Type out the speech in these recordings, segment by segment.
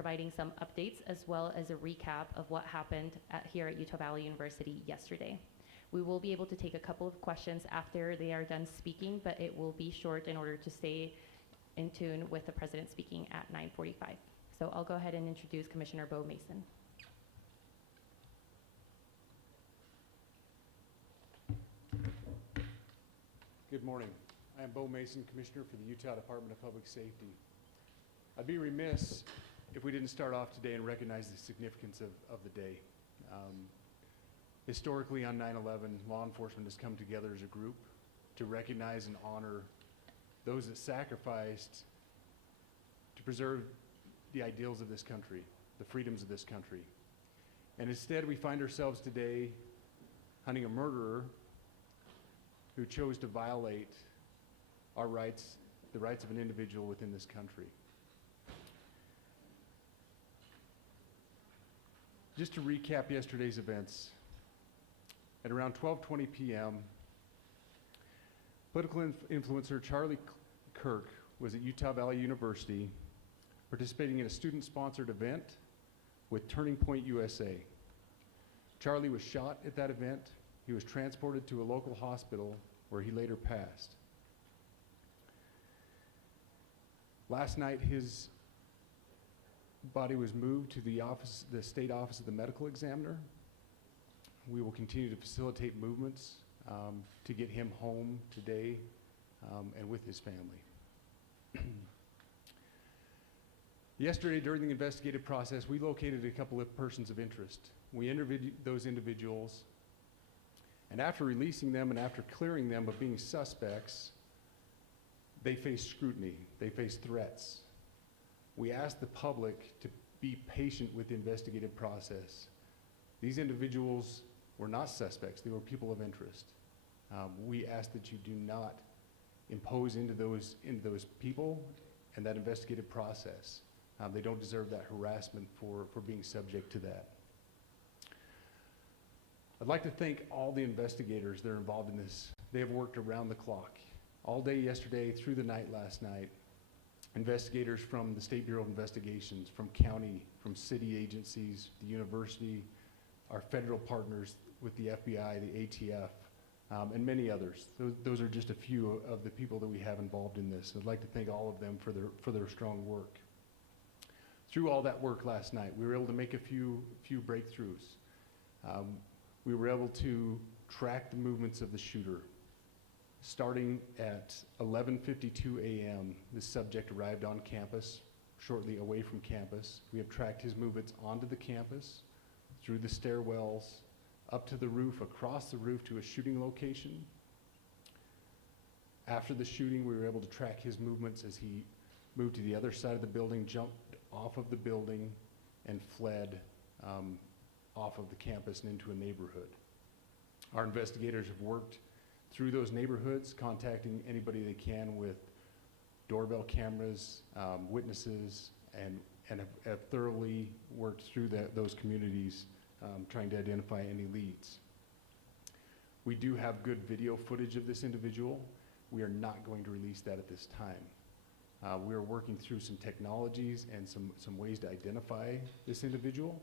providing some updates as well as a recap of what happened here at Utah Valley University yesterday. We will be able to take a couple of questions after they are done speaking, but it will be short in order to stay in tune with the president speaking at 9:45. So I'll go ahead and introduce Commissioner Bo Mason. Good morning. I am Bo Mason, Commissioner for the Utah Department of Public Safety. I'd be remiss if we didn't start off today and recognize the significance of the day. Historically, on 9/11, law enforcement has come together as a group to recognize and honor those that sacrificed to preserve the ideals of this country, the freedoms of this country. And instead, we find ourselves today hunting a murderer who chose to violate our rights, the rights of an individual within this country. Just to recap yesterday's events, at around 12:20 p.m., political influencer Charlie Kirk was at Utah Valley University participating in a student-sponsored event with Turning Point USA. Charlie was shot at that event. He was transported to a local hospital where he later passed. Last night, his body was moved to the state office of the medical examiner. We will continue to facilitate movements to get him home today and with his family. Yesterday, during the investigative process, we located a couple of persons of interest. We interviewed those individuals, and after releasing them and after clearing them of being suspects, they face scrutiny, they face threats. We asked the public to be patient with the investigative process. These individuals were not suspects, they were people of interest. We ask that you do not impose into those people and that investigative process. They don't deserve that harassment for being subject to that. I'd like to thank all the investigators that are involved in this. They have worked around the clock. All day yesterday, through the night last night, investigators from the State Bureau of Investigations, from county, from city agencies, the university, our federal partners with the FBI, the ATF, and many others. Those are just a few of the people that we have involved in this. I'd like to thank all of them for their strong work. Through all that work last night, we were able to make a few breakthroughs. We were able to track the movements of the shooter. Starting at 11:52 a.m., the subject arrived on campus, shortly away from campus. We have tracked his movements onto the campus, through the stairwells, up to the roof, across the roof to a shooting location. After the shooting, we were able to track his movements as he moved to the other side of the building, jumped off of the building, and fled off of the campus and into a neighborhood. Our investigators have worked through those neighborhoods, contacting anybody they can with doorbell cameras, witnesses, and have thoroughly worked through those communities, trying to identify any leads. We do have good video footage of this individual. We are not going to release that at this time. We are working through some technologies and some ways to identify this individual.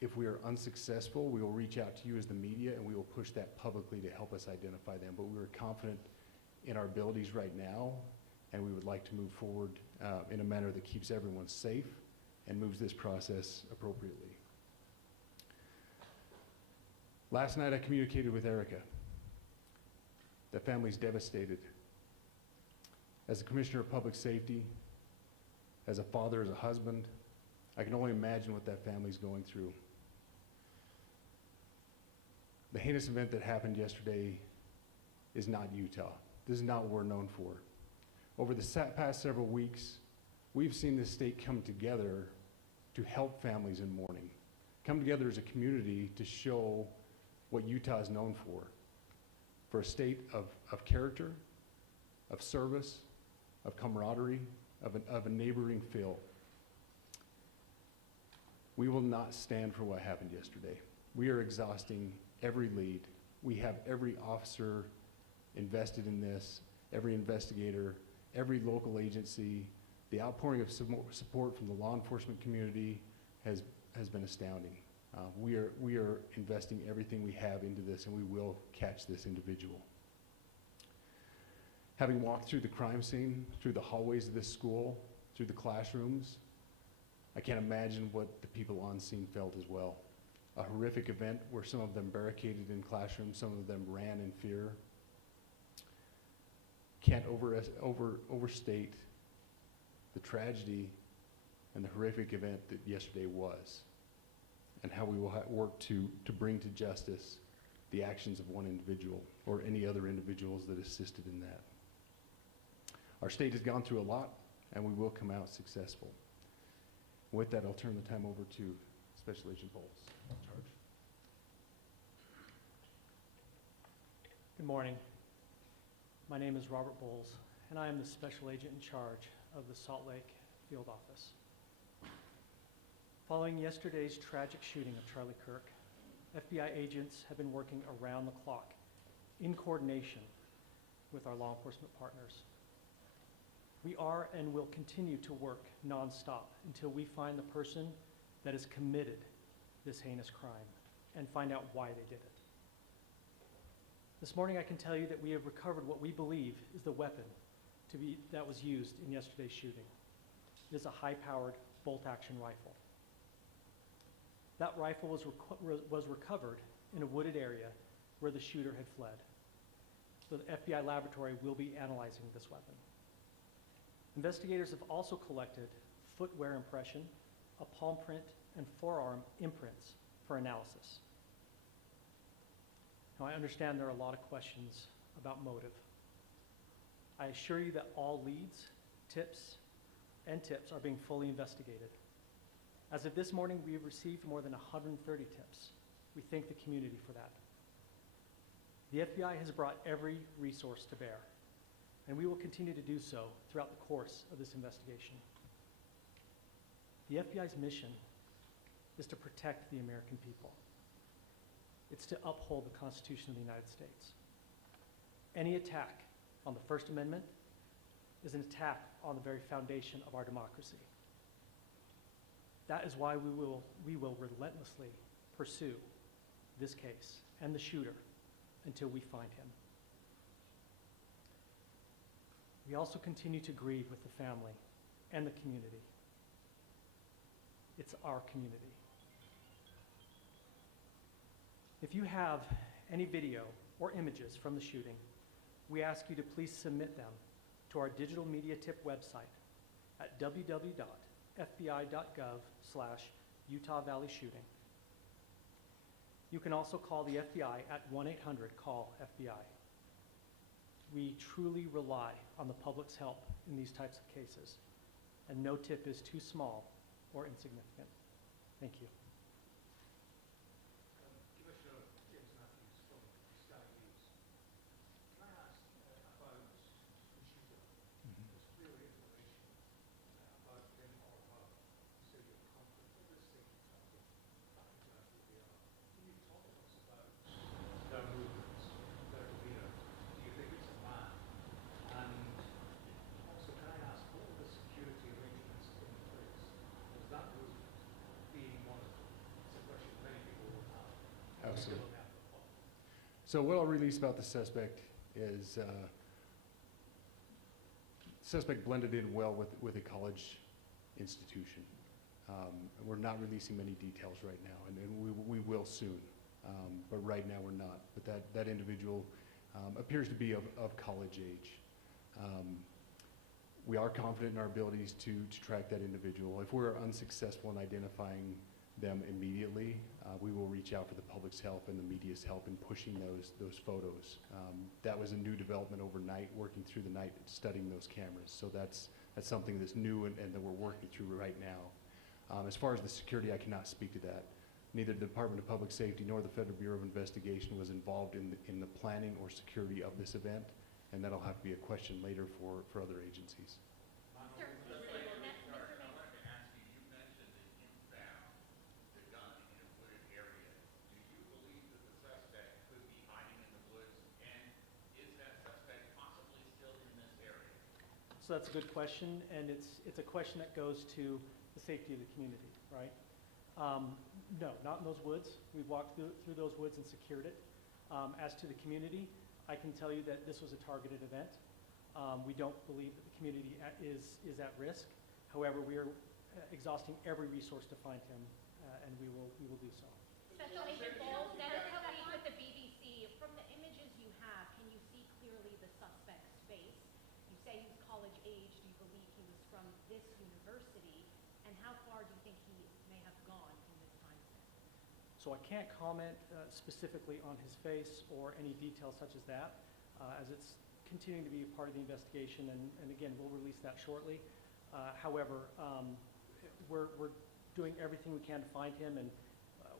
If we are unsuccessful, we will reach out to you as the media and we will push that publicly to help us identify them. But we are confident in our abilities right now, and we would like to move forward in a manner that keeps everyone safe and moves this process appropriately. Last night I communicated with Erica. The family's devastated. As a Commissioner of Public Safety, as a father, as a husband, I can only imagine what that family's going through. The heinous event that happened yesterday is not Utah. This is not what we're known for. Over the past several weeks, we've seen this state come together to help families in mourning, come together as a community to show what Utah is known for a state of character, of service, of camaraderie, of a neighboring feel. We will not stand for what happened yesterday. We are exhausting every lead. We have every officer invested in this, every investigator, every local agency, The outpouring of support from the law enforcement community has been astounding. We are investing everything we have into this, and we will catch this individual. Having walked through the crime scene, through the hallways of this school, through the classrooms, I can't imagine what the people on scene felt as well. A horrific event where some of them barricaded in classrooms, some of them ran in fear. Can't overstate the tragedy and the horrific event that yesterday was, and how we will work to bring to justice the actions of one individual or any other individuals that assisted in that. Our state has gone through a lot, and we will come out successful. With that, I'll turn the time over to Special Agent Bowles. Charge. Good morning. My name is Robert Bowles, and I am the Special Agent in charge of the Salt Lake Field Office. Following yesterday's tragic shooting of Charlie Kirk, FBI agents have been working around the clock in coordination with our law enforcement partners. We are and will continue to work nonstop until we find the person that has committed this heinous crime and find out why they did it. This morning I can tell you that we have recovered what we believe is the weapon that was used in yesterday's shooting. It is a high-powered bolt-action rifle. That rifle was recovered in a wooded area where the shooter had fled. So the FBI laboratory will be analyzing this weapon. Investigators have also collected footwear impression, a palm print, and forearm imprints for analysis. Now, I understand there are a lot of questions about motive. I assure you that all leads, tips are being fully investigated. As of this morning, we have received more than 130 tips. We thank the community for that. The FBI has brought every resource to bear, and we will continue to do so throughout the course of this investigation. The FBI's mission is to protect the American people. It's to uphold the Constitution of the United States. Any attack on the First Amendment is an attack on the very foundation of our democracy. That is why we will relentlessly pursue this case and the shooter until we find him. We also continue to grieve with the family and the community. It's our community. If you have any video or images from the shooting, we ask you to please submit them to our digital media tip website at www.fbi.gov/Utah Valley Shooting. You can also call the FBI at 1-800-CALL-FBI. We truly rely on the public's help in these types of cases, and no tip is too small or insignificant. Thank you. Absolutely. So what I'll release about the suspect is suspect blended in well with a college institution. We're not releasing many details right now, and we will soon, but right now we're not. But that individual appears to be of college age. We are confident in our abilities to track that individual. If we're unsuccessful in identifying them immediately, we will reach out for the public's help and the media's help in pushing those photos. That was a new development overnight, working through the night, studying those cameras. So that's something that's new and that we're working through right now. As far as the security, I cannot speak to that. Neither the Department of Public Safety nor the Federal Bureau of Investigation was involved in the planning or security of this event, and that'll have to be a question later for other agencies. So that's a good question, and it's a question that goes to the safety of the community, right? No, not in those woods. We've walked through those woods and secured it. As to the community, I can tell you that this was a targeted event. We don't believe that the community is at risk. However, we are exhausting every resource to find him, and we will do so. Special Agent Bowles, Senator Week with the BBC. From the images you have, can you see clearly the suspect's face? You say he was college age. Do you believe he was from this university? And how far do you think he may have gone in this time span? So I can't comment specifically on his face or any details such as that, as it's continuing to be a part of the investigation, and again, we'll release that shortly. However, we're doing everything we can to find him, and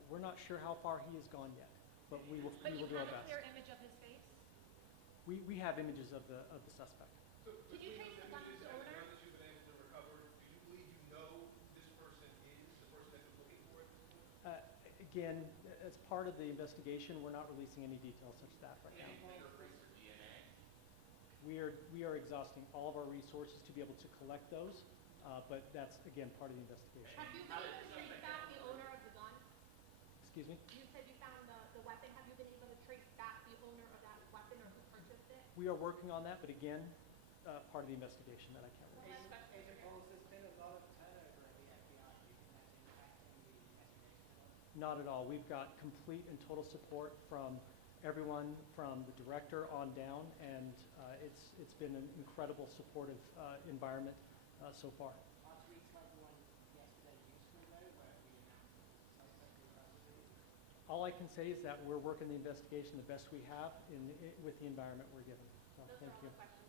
we're not sure how far he has gone yet, but we will But you do our have a best. clear image of his face? We have images of the suspect. Did you trace the gun's owner? Now that you've been able to recover, do you believe you know this person is the person that you're looking for at this point? Again, as part of the investigation, we're not releasing any details such as that right now. Fingerprints or DNA? We are exhausting all of our resources to be able to collect those, but that's, again, part of the investigation. Have you been able to trace back the owner of the gun? Excuse me? You said you found the weapon. Have you been able to trace back the owner of that weapon or who purchased it? We are working on that, but again, part of the investigation that I can't release. Agent Bowles, there's been a lot of turnover at the FBI. Do you think that's impacting the investigation? Not at all. We've got complete and total support from everyone, from the director on down, and it's been an incredible supportive environment so far. Are tweets like the one yesterday useful, though, where we announced the suspect was arrested? All I can say is that we're working the investigation the best we have with the environment we're given. So, Those thank are all you. the questions